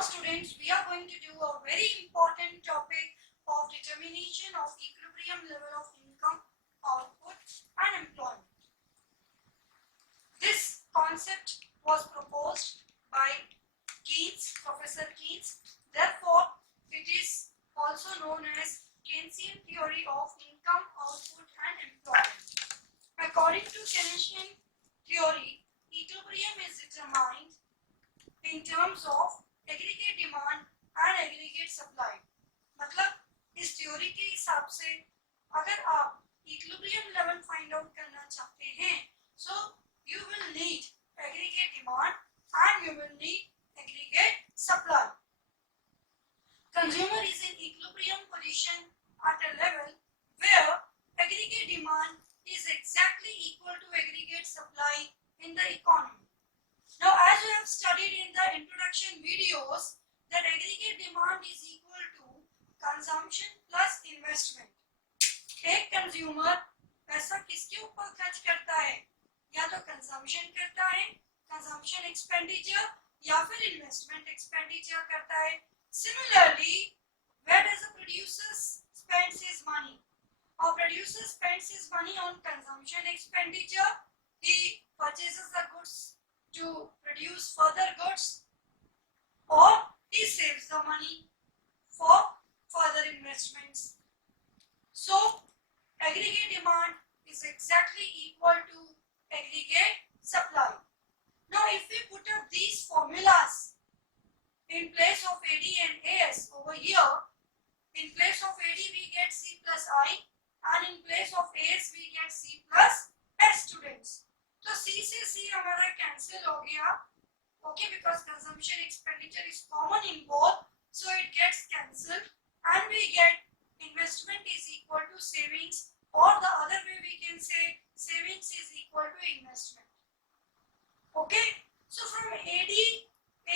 Now students, we are going to do a very important topic of determination of equilibrium level of income, output and employment. This concept was proposed by Keynes, Professor Keynes. Therefore, it is also known as Keynesian theory of income, output and employment. According to Keynesian theory, equilibrium is determined in terms of aggregate demand and aggregate supply. मतलब इस theory के हिसाब से अगर आप equilibrium level find out करना चाहते हैं, so you will need aggregate demand and you will need aggregate supply. Consumer is in equilibrium position at a level where aggregate demand is exactly equal to aggregate supply in the economy. Now, as we have studied in the introduction videos, that aggregate demand is equal to consumption plus investment. एक consumer पैसा किसके ऊपर खर्च करता है? या तो consumption करता है, कंजम्पशन एक्सपेंडिचर, या फिर इन्वेस्टमेंट एक्सपेंडिचर करता है। Similarly, where does the producer spends his money? Our producer spends his money on consumption expenditure. He purchases the goods to produce further goods, or he saves the money for further investments. So, aggregate demand is exactly equal to aggregate supply. Now, if we put up these formulas in place of AD and AS over here, in place of AD we get C plus I, and in place of AS we get C plus S students. तो C से C हमारा cancel हो गया, okay, because consumption expenditure is common in both, so it gets cancelled, and we get investment is equal to savings, or the other way we can say savings is equal to investment. Okay, so from AD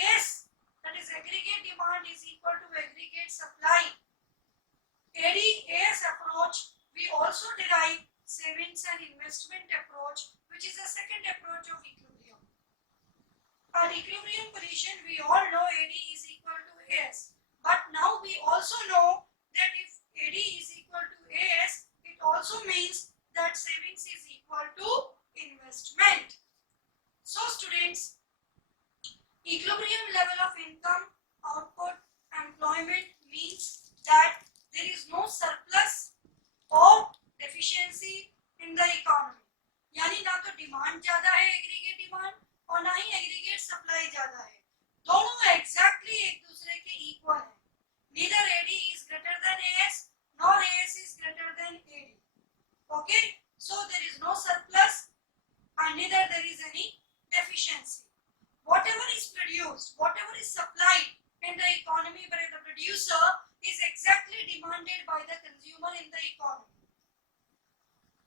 AS, that is aggregate demand is equal to aggregate supply, AD AS approach, we also derive savings and investment approach, which is the second approach of equilibrium. At equilibrium position, we all know AD is equal to AS, but now we also know that if AD is equal to AS, it also means that savings is equal to investment. So students, equilibrium level of income, output, employment means that there is no surplus और deficiency in the economy. यानी ना तो demand ज्यादा है aggregate demand और ना ही aggregate supply ज्यादा है, दोनों एग्जैक्टली एक दूसरे के इक्वल है। Neither AD is greater than AS nor AS is greater than AD. Okay, so there is no surplus and neither there is any deficiency. Whatever is produced, whatever is supplied in the economy by the producer is exactly demanded by the consumer in the economy.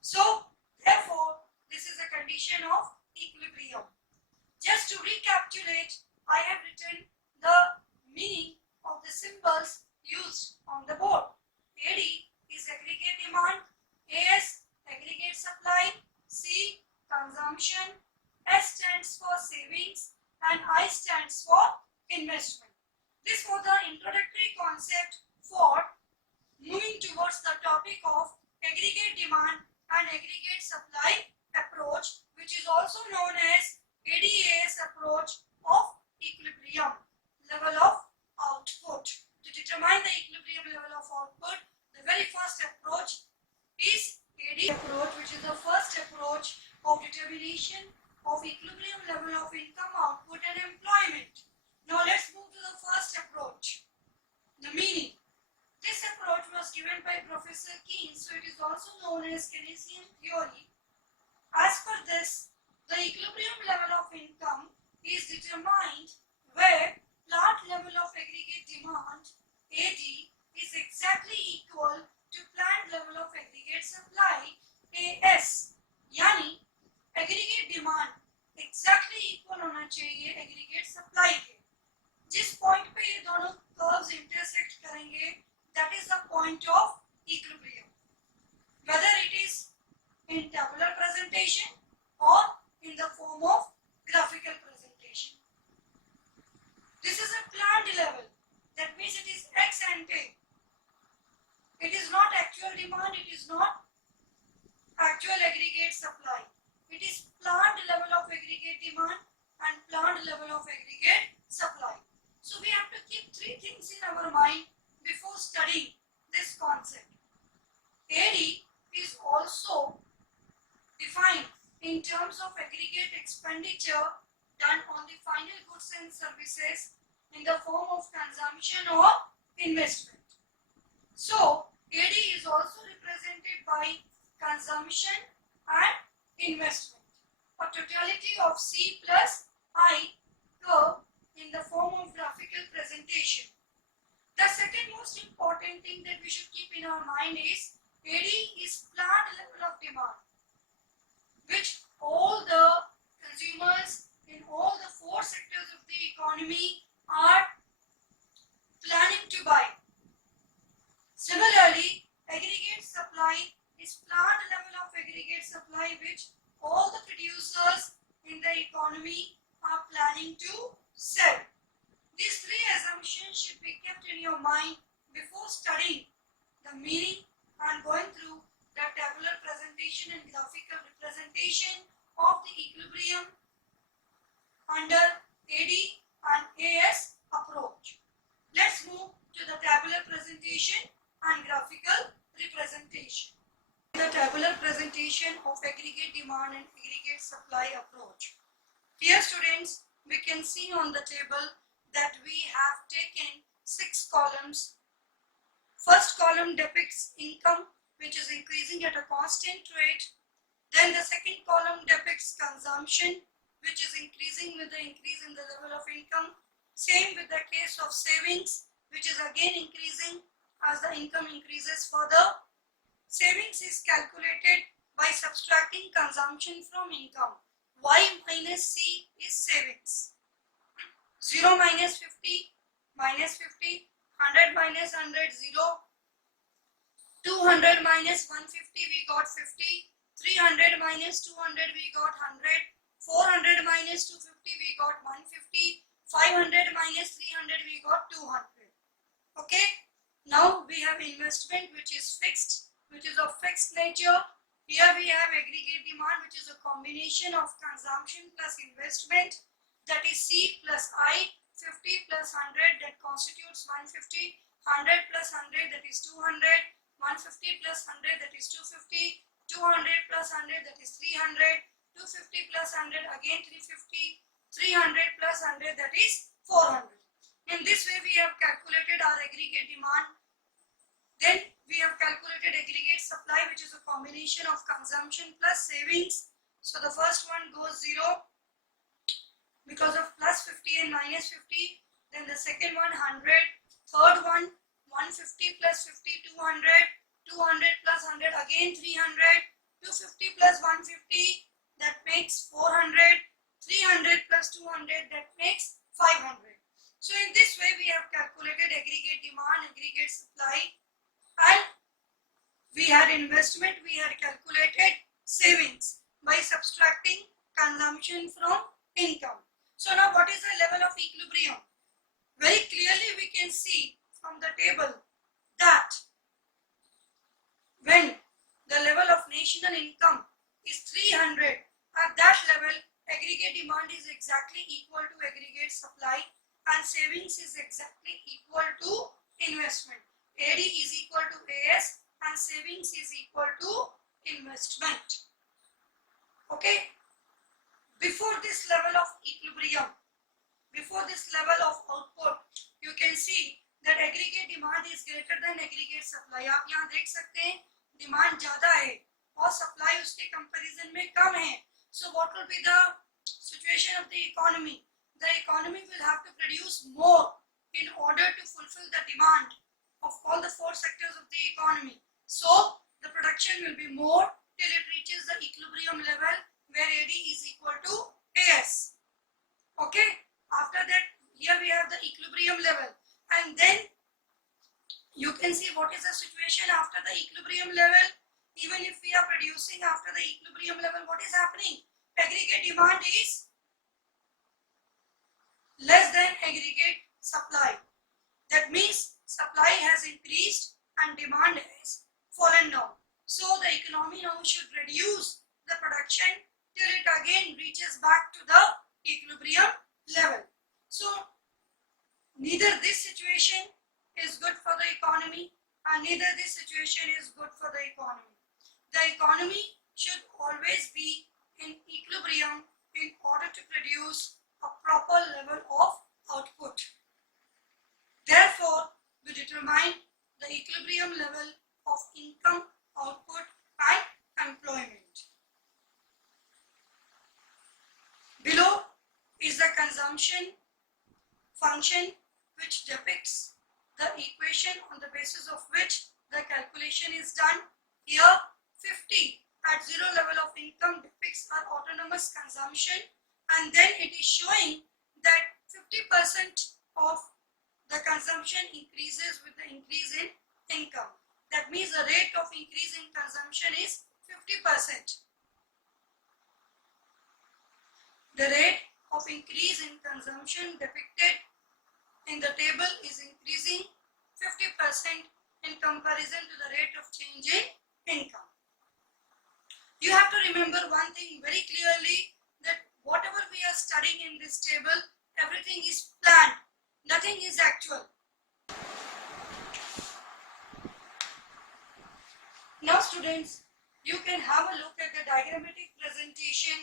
So, therefore, this is a condition of equilibrium. Just to recapitulate, I have written the meaning of the symbols used on the board. AD is aggregate demand, AS aggregate supply, C consumption, S stands for savings, and I stands for investment. This was the introductory concept for moving towards the topic of aggregate demand and aggregate supply approach, which is also known as ADAS approach of equilibrium level of output. To determine the equilibrium level of output, the very first approach is AD approach, which is the first approach of determination of equilibrium level of income, output and employment. Now let's move to the first approach. The meaning. This approach was given by Professor Keynes, so it is also known as Keynesian theory. As per this, the equilibrium level of income is determined where plant level of aggregate demand AD is exactly equal to plant level of aggregate supply AS. यानी aggregate demand exactly equal होना चाहिए aggregate supply के। जिस point पे ये दोनों curves intersect करेंगे, that is the point of equilibrium. Whether it is in terms of aggregate expenditure done on the final goods and services in the form of consumption or investment. So, AD is also represented by consumption and investment. A totality of C plus I curve in the form of graphical presentation. The second most important thing that we should keep in our mind is AD is planned level of demand, which all the consumers in all the four sectors of the economy are planning to buy. Similarly, aggregate supply is planned level of aggregate supply which all the producers in the economy are planning to sell. These three assumptions should be kept in your mind before studying the meaning and going through the tabular presentation and graphical representation of the equilibrium under AD and AS approach. Let's move to the tabular presentation and graphical representation. The tabular presentation of aggregate demand and aggregate supply approach. Here students, we can see on the table that we have taken 6 columns. First column depicts income, which is increasing at a constant rate. Then the second column depicts consumption, which is increasing with the increase in the level of income. Same with the case of savings, which is again increasing as the income increases further. Savings is calculated by subtracting consumption from income. Y minus C is savings. 0 minus 50, minus 50, 100 minus 100, 0. 200 minus 150, we got 50. 300 minus 200, we got 100. 400 minus 250, we got 150. 500 minus 300, we got 200. Okay. Now we have investment which is fixed, which is of fixed nature. Here we have aggregate demand, which is a combination of consumption plus investment, that is C plus I. 50 plus 100, that constitutes 150. 100 plus 100, that is 200. 150 plus 100, that is 250. 200 plus 100, that is 300. 250 plus 100, again 350. 300 plus 100, that is 400. In this way we have calculated our aggregate demand. Then we have calculated aggregate supply, which is a combination of consumption plus savings. So the first one goes 0 because of plus 50 and minus 50. Then the second one 100. Third one 150 plus 50, 200. 200 plus 100, again 300. 250 plus 150, that makes 400. 300 plus 200, that makes 500. So in this way we have calculated aggregate demand, aggregate supply, and we had investment, we had calculated savings by subtracting consumption from income. So now what is the level of equilibrium? Very clearly we can see from the table that when the level of national income is 300, at that level aggregate demand is exactly equal to aggregate supply and savings is exactly equal to investment. AD is equal to AS and savings is equal to investment. Okay. Before this level of equilibrium, before this level of output, you can see that aggregate demand is greater than aggregate supply. आप यहाँ देख सकते हैं demand ज्यादा है और supply उसके comparison में कम है. So what will be the situation of the economy? The economy will have to produce more in order to fulfill the demand of all the four sectors of the economy. So the production will be more till it reaches the equilibrium level where AD is equal to AS. Okay. After that, here we have the equilibrium level, and then you can see what is the situation after the equilibrium level. Even if we are producing after the equilibrium level, what is happening? Aggregate demand is less than aggregate supply. That means supply has increased and demand has fallen down. So the economy now should reduce the production till it again reaches back to the equilibrium level. So neither this situation is good for the economy and neither this situation is good for the economy. The economy should always be in equilibrium in order to produce a proper level of output. Therefore, we determine the equilibrium level of income, output and employment. Below is the consumption function which depicts the equation on the basis of which the calculation is done. Here 50 at zero level of income depicts our autonomous consumption, and then it is showing that 50% of the consumption increases with the increase in income. That means the rate of increase in consumption is 50%. The rate of increase in consumption depicted in the table is increasing 50% in comparison to the rate of change in income. You have to remember one thing very clearly, that whatever we are studying in this table, everything is planned, nothing is actual. Now students, you can have a look at the diagrammatic presentation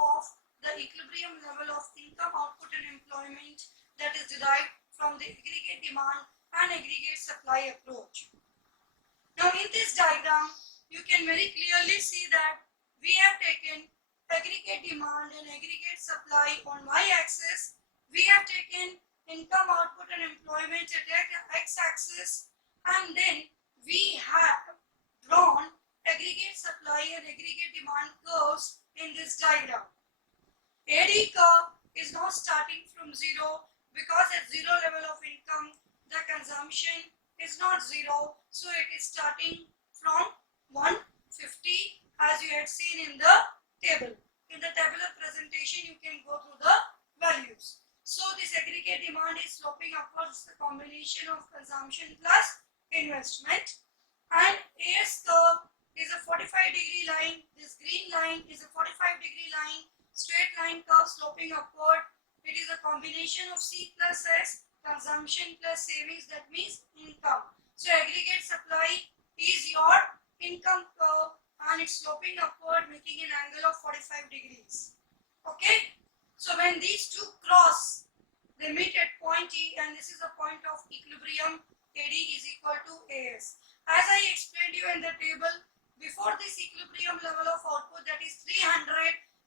of the equilibrium level of income, output and employment that is derived from the aggregate demand and aggregate supply approach. Now in this diagram, you can very clearly see that we have taken aggregate demand and aggregate supply on y-axis. We have taken income, output and employment at x-axis, and then we have drawn aggregate supply and aggregate demand curves in this diagram. AD curve is now starting from zero, because at zero level of income the consumption is not zero, so it is starting from 150 as you had seen in the table. In the tabular presentation you can go through the values. So this aggregate demand is sloping upwards, the combination of consumption plus investment, and AS curve is a 45-degree line. This green line is a 45-degree line, straight line curve sloping upward. It is a combination of C plus S, consumption plus savings, that means income. So aggregate supply is your income curve and it's sloping upward, making an angle of 45 degrees. Okay, so when these two cross, they meet at point E, and this is the point of equilibrium. AD is equal to AS. As I explained you in the table, before this equilibrium level of output, that is 300,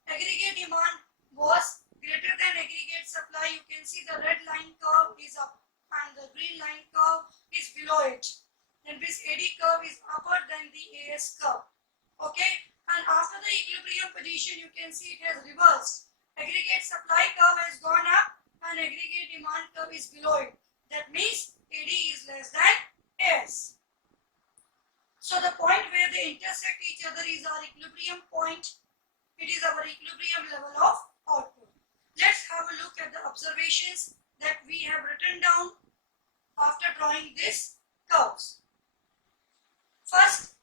aggregate demand was greater than aggregate supply. You can see the red line curve is up and the green line curve is below it. And this AD curve is upper than the AS curve. Okay, and after the equilibrium position, you can see it has reversed. Aggregate supply curve has gone up and aggregate demand curve is below it. That means AD is less than AS. So the point where they intersect each other is our equilibrium point. It is our equilibrium level of output. Let's have a look at the observations that we have written down after drawing these curves. First,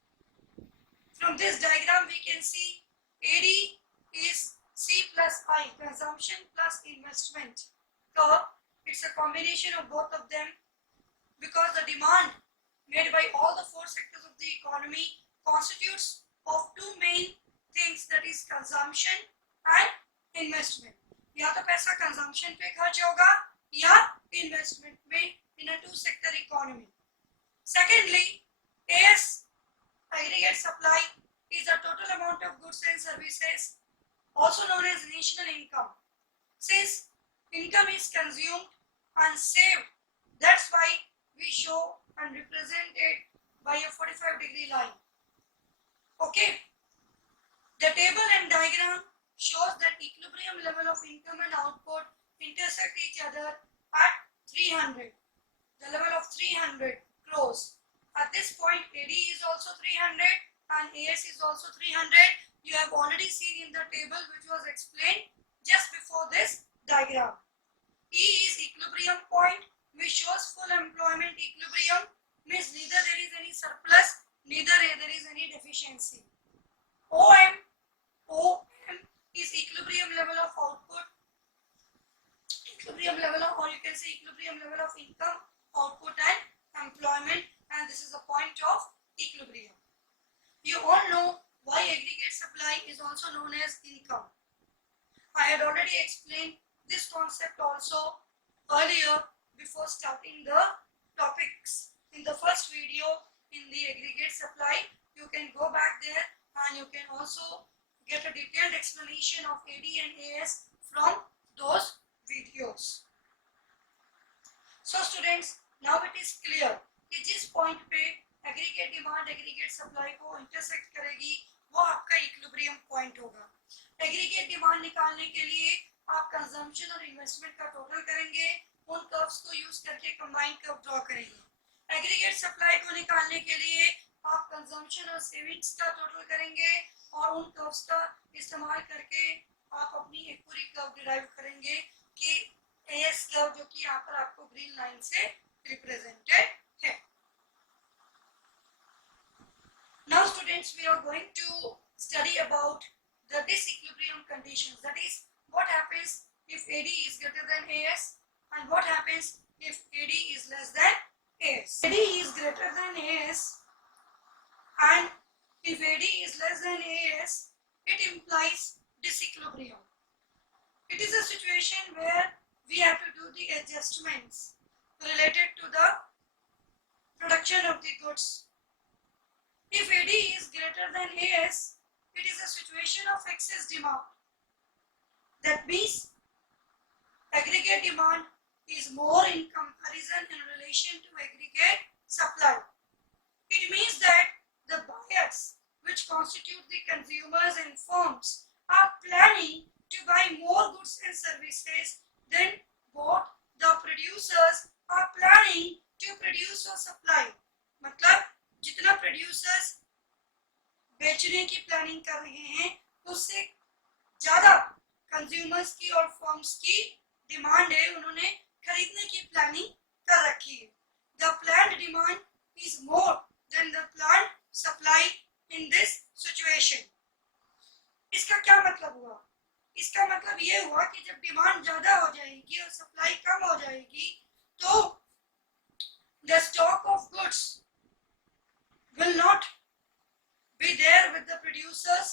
from this diagram we can see AD is C plus I, consumption plus investment curve. It's a combination of both of them, because the demand made by all the four sectors of the economy constitutes of two main things, that is consumption and investment. या तो पैसा consumption पे खर्च होगा या investment में in a two sector economy. Secondly, AS, aggregate supply, is the total amount of goods and services, also known as national income. Since income is consumed and saved, that's why we show and represent it by a 45-degree line. Okay, the table and diagram shows that equilibrium level of income and output intersect each other at 300. The level of 300 crores. At this point, AD is also 300 and AS is also 300. You have already seen in the table which was explained just before this diagram. E is equilibrium point, which shows full employment equilibrium, means neither there is any surplus, neither there is any deficiency. OM is equilibrium level of output, equilibrium level of, or you can say equilibrium level of income, output and employment, and this is a point of equilibrium. You all know why aggregate supply is also known as income. I had already explained this concept also earlier before starting the topics. In the first video in the aggregate supply, you can go back there and you can also get a detailed explanation of AD and AS from those videos. So students, now it is clear कि जिस point पे aggregate demand aggregate supply को intersect करेगी वो आपका equilibrium point होगा। Aggregate demand निकालने के लिए आप कंजम्पशन और इन्वेस्टमेंट का टोटल करेंगे, उन कर्व्स को यूज करके कंबाइंड कर्व ड्रॉ करेंगे। एग्रीगेट सप्लाई को निकालने के लिए आप कंजम्पशन और सेविंग्स का टोटल करेंगे और उन कर्व्स का इस्तेमाल करके आप अपनी एक पूरी कर्व डिराइव करेंगे कि एएस कर्व जो कि यहाँ पर आपको ग्रीन लाइन से रिप्रेजेंटेड है। Now students, we are going to study about the disequilibrium conditions. That is, what happens if AD is greater than AS and what happens if AD is less than AS. AD is greater than AS and if AD is less than AS, it implies disequilibrium. It is a situation where we have to do the adjustments related to the production of the goods. If AD is greater than AS, it is a situation of excess demand. That means aggregate demand is more in comparison in relation to aggregate supply. It means that the buyers, which constitute the consumers and firms, are planning to buy more goods and services than what the producers are planning to produce or supply. मतलब जितना producers बेचने की planning कर रहे हैं उससे ज्यादा consumers की और फर्म्स की डिमांड है, उन्होंने खरीदने की प्लानिंग कर रखी है। The planned demand is more than the planned supply in this situation. इसका क्या मतलब हुआ? इसका मतलब ये हुआ कि जब डिमांड ज्यादा हो जाएगी और सप्लाई कम हो जाएगी तो the stock of goods will not be there with the producers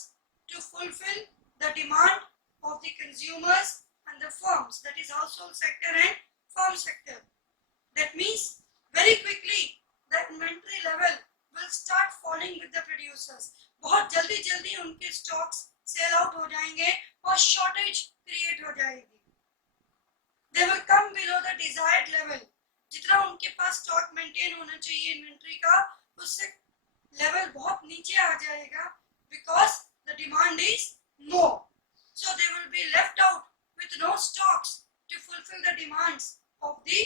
to fulfill the demand of the consumers and the firms, that is household sector and farm sector. That means very quickly the inventory level will start falling with the producers. बहुत जल्दी जल्दी उनके stocks sell out हो जाएंगे और shortage create हो जाएगी. They will come below the desired level. जितना उनके पास stock maintain होना चाहिए inventory का, उससे लेवल बहुत नीचे आ जाएगा because the demand is more. So they will be left out with no stocks to fulfill the demands of the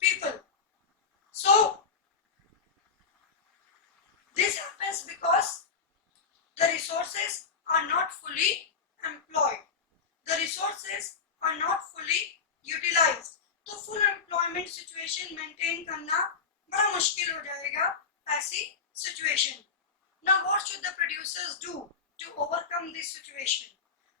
people. So this happens because the resources are not fully employed. The resources are not fully utilized. तो full employment situation maintain करना बड़ा मुश्किल हो जाएगा ऐसी situation. Now what should the producers do to overcome this situation?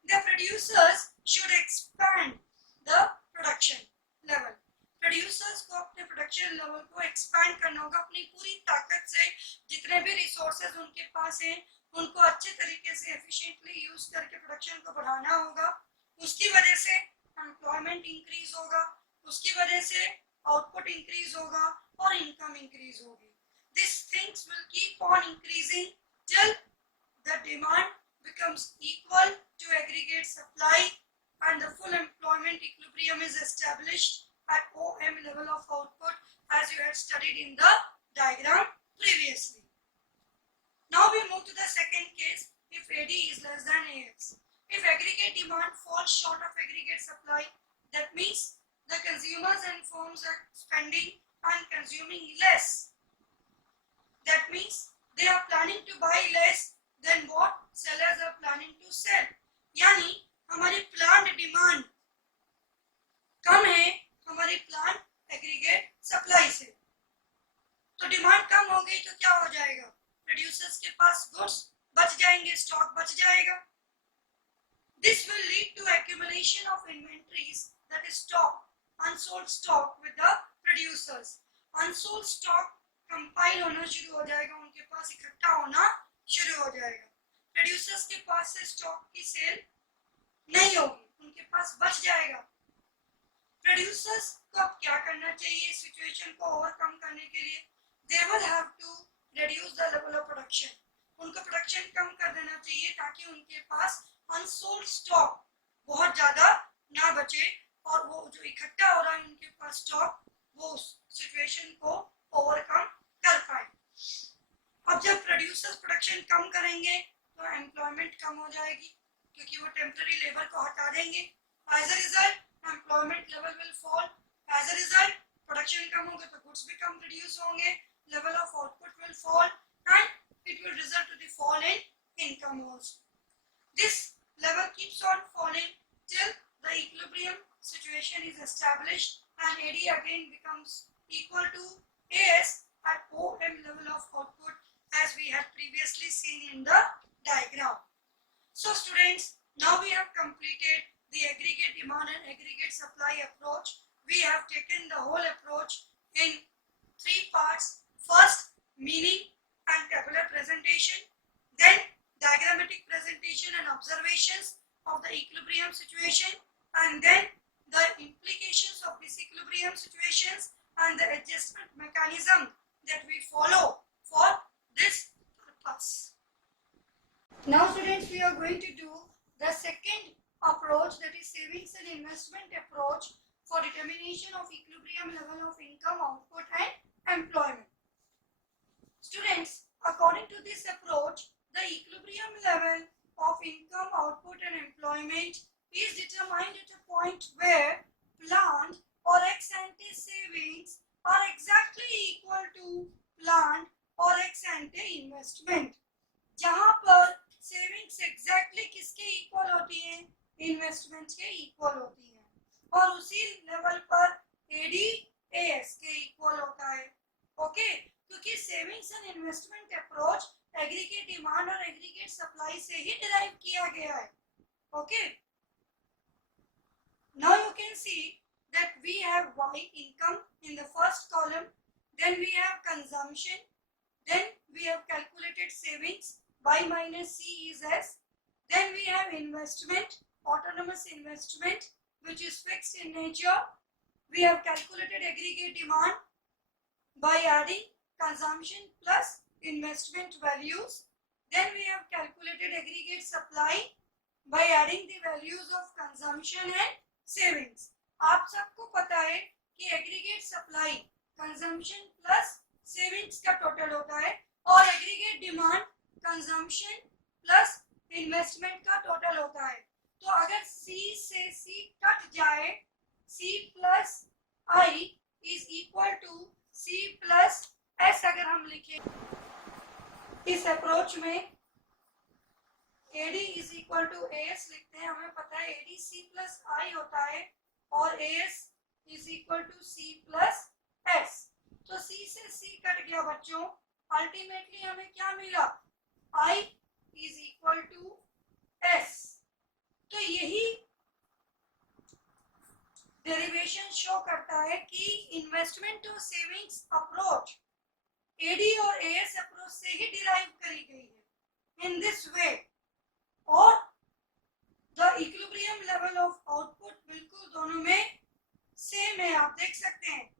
The producers should expand the production level. Producers को अपने production level को expand करना होगा, अपनी पूरी ताकत से जितने भी resources उनके पास हैं उनको अच्छे तरीके से efficiently use करके production को बढ़ाना होगा। उसकी वजह से employment increase होगा, उसकी वजह से output increase होगा और income increase होगी। These things will keep on increasing till the demand becomes equal to aggregate supply and the full employment equilibrium is established at OM level of output as you had studied in the diagram previously. Now we move to the second case if AD is less than AS. If aggregate demand falls short of aggregate supply, that means the consumers and firms are spending and consuming less. That means they are planning to buy less than what sellers are planning to sell. यानी हमारी planned demand कम है हमारी planned aggregate supply से। तो demand कम हो गई तो क्या हो जाएगा? प्रोड्यूसर्स के पास गुड्स बच जाएंगे, स्टॉक बच जाएगा। This will lead to accumulation of inventories, that is stock, unsold stock with the producers. Unsold stock compile होना शुरू हो जाएगा, उनके पास इकट्ठा होना शुरू हो जाएगा। प्रोड्यूसर्स के पास से स्टॉक की सेल नहीं होगी, उनके पास बच जाएगा। प्रोड्यूसर्स को अब क्या करना चाहिए सिचुएशन को ओवरकम करने के लिए? They will have to reduce the level of production. उनको प्रोडक्शन कम कर देना चाहिए ताकि उनके पास अनसोल्ड स्टॉक बहुत ज्यादा ना बचे और वो जो इकट्ठा हो रहा है उनके पास स्टॉक, वो उस सिचुएशन को ओवरकम कर पाए। अब जब प्रोड्यूसर्स प्रोडक्शन कम करेंगे तो एम्प्लॉयमेंट कम हो जाएगी क्योंकि वो टेम्पररी लेबर को हटा देंगे। As a result employment level will fall. As a result production कम होगा तो गुड्स भी कम प्रोड्यूस होंगे, level of output will fall and it will result to the fall in income also. This level keeps on falling till the equilibrium situation is established and AD again becomes equal to AS at OM level of output as we have previously seen in the diagram. So students, now we have completed the aggregate demand and aggregate supply approach. We have taken the whole approach in 3 parts. First, meaning and tabular presentation, then diagrammatic presentation and observations of the equilibrium situation, and then the implications of disequilibrium situations and the adjustment mechanism that we follow for this purpose. Now students, we are going to do the second approach, that is savings and investment approach for determination of equilibrium level of income, output and employment. Students, according to this approach, the equilibrium level of income, output and employment is determined at a point where planned or ex ante savings are exactly equal to planned or ex ante investment. जहां पर savings exactly किसके equal होती है? Investment के equal होती है और उसी लेवल पर एडी एएस के इक्वल होता है। ओके, क्योंकि savings and investment approach aggregate demand और एग्रीगेट सप्लाई से ही डिराइव किया गया है। Okay, now you can see that we have Y income in the first column, then we have consumption, then we have calculated savings, y minus c is s, then we have investment, autonomous investment which is fixed in nature. We have calculated aggregate demand by adding consumption plus investment values. Then we have calculated aggregate supply by adding the values of consumption and savings. आप सबको पता है कि aggregate supply consumption plus savings का total होता है और aggregate demand consumption plus investment का टोटल होता है। तो अगर C से C कट जाए, C plus I is equal to C plus S अगर हम लिखें इस अप्रोच में AD is equal to AS लिखते हैं, हमें पता है AD C plus I होता है और AS is equal to C plus S। तो C से C कट गया बच्चों, अल्टीमेटली हमें क्या मिला? I is equal to S। तो यही डेरिवेशन शो करता है कि इन्वेस्टमेंट और सेविंग्स अप्रोच एडी और एएस अप्रोच से ही डिराइव करी गई है इन दिस वे। और the equilibrium level of output बिल्कुल दोनों में सेम है, आप देख सकते हैं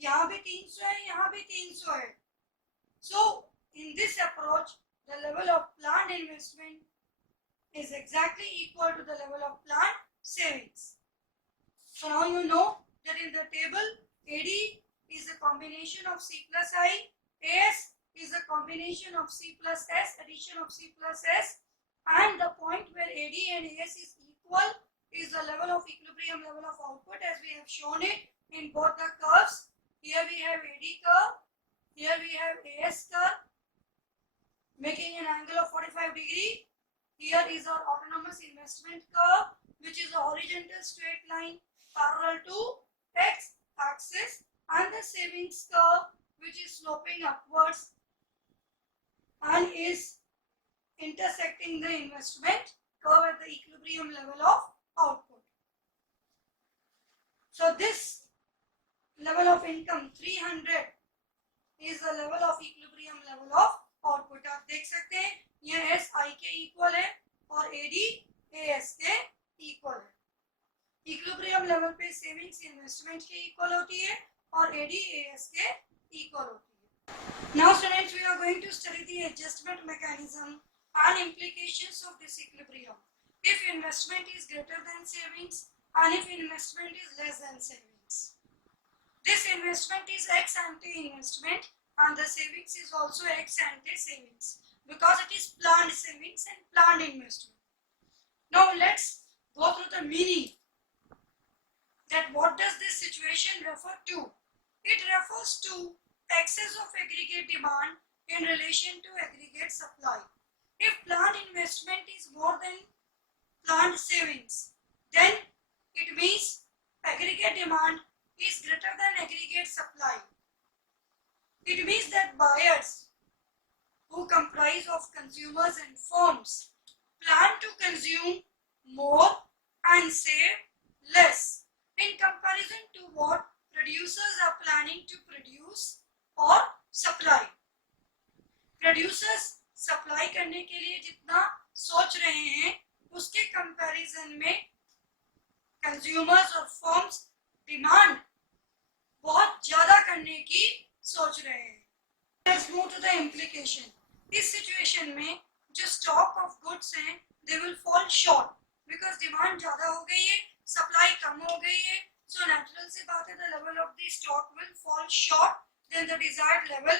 यहाँ भी 300 है, यहाँ भी 300 है। So in this approach the level of planned investment is exactly equal to the level of planned savings. So now you know that in the table AD is a combination of C plus I, AS is a combination of C plus S, addition of C plus S, and the point where AD and AS is equal is the level of equilibrium level of output as we have shown it in both the curves. Here we have AD curve, here we have AS curve making an angle of 45 degree. Here is our autonomous investment curve, which is a horizontal straight line parallel to x axis, and the savings curve, which is sloping upwards and is intersecting the investment curve at the equilibrium level of output. So this level of income 300 is the level of equilibrium level of output. आप देख सकते हैं ये S I के equal है और AD as के equal है। इक्विलिब्रियम लेवल पे सेविंग्स इन्वेस्टमेंट के इक्वल होती है और एडी एएस के इक्वल होती है। Now students, we are going to study the adjustment mechanism and implications of this equilibrium. If investment is greater than savings and if investment is less than savings. This investment is ex ante investment and the savings is also ex ante savings because it is planned savings and planned investment. Now let's go through the meaning that what does this situation refer to? It refers to excess of aggregate demand in relation to aggregate supply. If planned investment is more than planned savings, then it means aggregate demand is greater than aggregate supply. It means that buyers who comprise of consumers and firms plan to consume more and save less in comparison to what producers are planning to produce और supply. Producers supply करने के लिए जितना सोच रहे हैं उसके comparison में कंज्यूमर्स और फर्म्स डिमांड बहुत ज्यादा करने की सोच रहे हैं। Let's move to the implication. इस सिचुएशन में जो स्टॉक ऑफ गुड्स हैं they will fall short because demand ज्यादा हो गई है, सप्लाई कम हो गई है। सो नेचुरल सी बात है the level of the stock will fall short than the desired level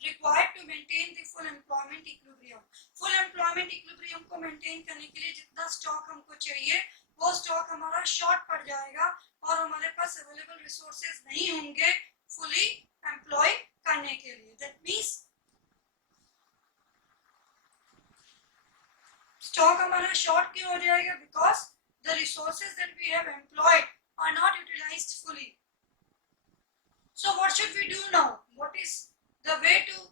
required to maintain the full employment equilibrium. Full employment equilibrium को maintain करने के लिए जितना स्टॉक हमको चाहिए वो स्टॉक हमारा शॉर्ट पड़ जाएगा और हमारे पास अवेलेबल रिसोर्सेज नहीं होंगे फुली एम्प्लॉय करने के लिए। That means स्टॉक हमारा शॉर्ट क्यों हो जाएगा? Because the resources that we have employed are not utilized fully. So what should we do now? What is the way to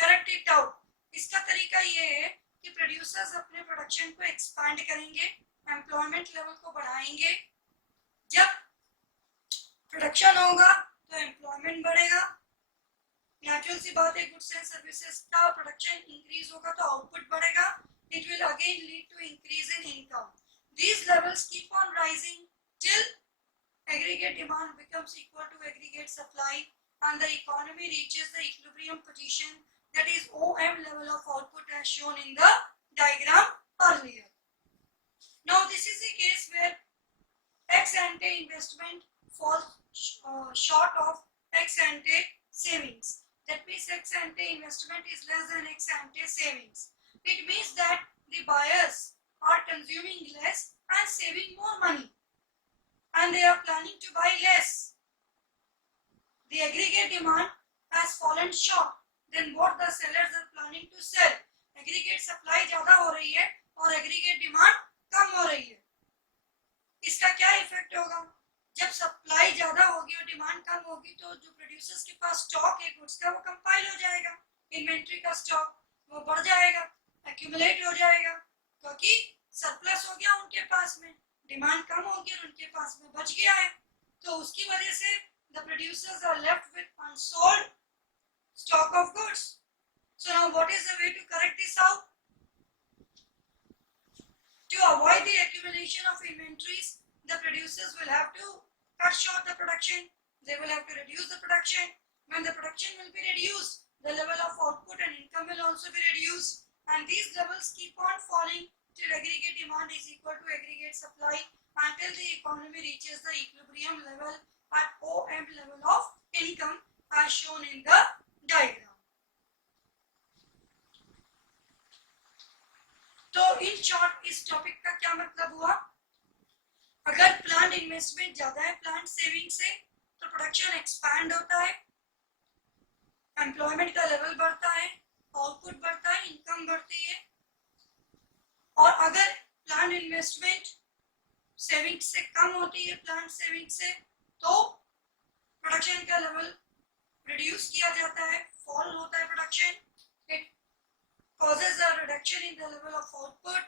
correct it out? इसका तरीका ये है कि प्रोड्यूसर्स अपने प्रोडक्शन को एक्सपांड करेंगे, एम्प्लॉयमेंट लेवल को बढ़ाएंगे। जब प्रोडक्शन होगा तो एम्प्लॉयमेंट बढ़ेगा। नेचुरल सी बात है, गुड्स एंड सर्विसेज का प्रोडक्शन इंक्रीज होगा तो आउटपुट बढ़ेगा। It will again lead to increase in income. These levels keep on rising till aggregate demand becomes equal to aggregate supply and the economy reaches the equilibrium position, that is OM level of output as shown in the diagram earlier. Now this is a case where ex ante investment falls short of ex ante savings. That means ex ante investment is less than ex ante savings. It means that the buyers are consuming less and saving more money, and they are planning to buy less. The aggregate demand has fallen short than what the sellers are planning to sell. Aggregate supply ज़्यादा हो रही है और aggregate demand कम हो रही है। इसका क्या इफेक्ट होगा? जब सप्लाई ज़्यादा होगी और डिमांड कम होगी तो जो प्रोड्यूसर्स के पास स्टॉक है गुड्स का वो कंपाइल हो जाएगा, इन्वेंट्री का स्टॉक वो बढ़ जाएगा, एक्यूमुलेट हो जाएगा क्योंकि सरप्लस हो गया उनके पास में, डिमांड कम होगी और उनके पास में बच गया है। तो उसकी वजह से the producers are left with unsold stock of goods. So now what is the way to correct this out? To avoid the accumulation of inventories, the producers will have to cut short the production. They will have to reduce the production. When the production will be reduced, the level of output and income will also be reduced, and these levels keep on falling till aggregate demand is equal to aggregate supply until the economy reaches the equilibrium level at OM level of income as shown in the diagram. तो in short इस topic का क्या मतलब हुआ? अगर plan investment ज्यादा है plan saving से तो प्रोडक्शन एक्सपैंड होता है, एम्प्लॉयमेंट का लेवल बढ़ता है, आउटपुट बढ़ता है, इनकम बढ़ती है। और अगर प्लान इन्वेस्टमेंट सेविंग से कम होती है प्लान सेविंग से तो प्रोडक्शन का लेवल रिड्यूस किया जाता है, फॉल होता है production. It causes a reduction in the level of output,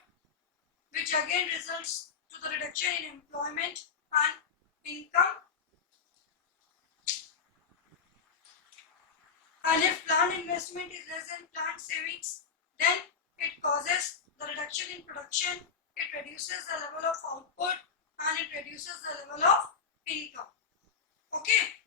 which again results to the reduction in employment and income. And if planned investment is less than planned savings, then it causes the reduction in production, it reduces the level of output, and it reduces the level of income. Okay.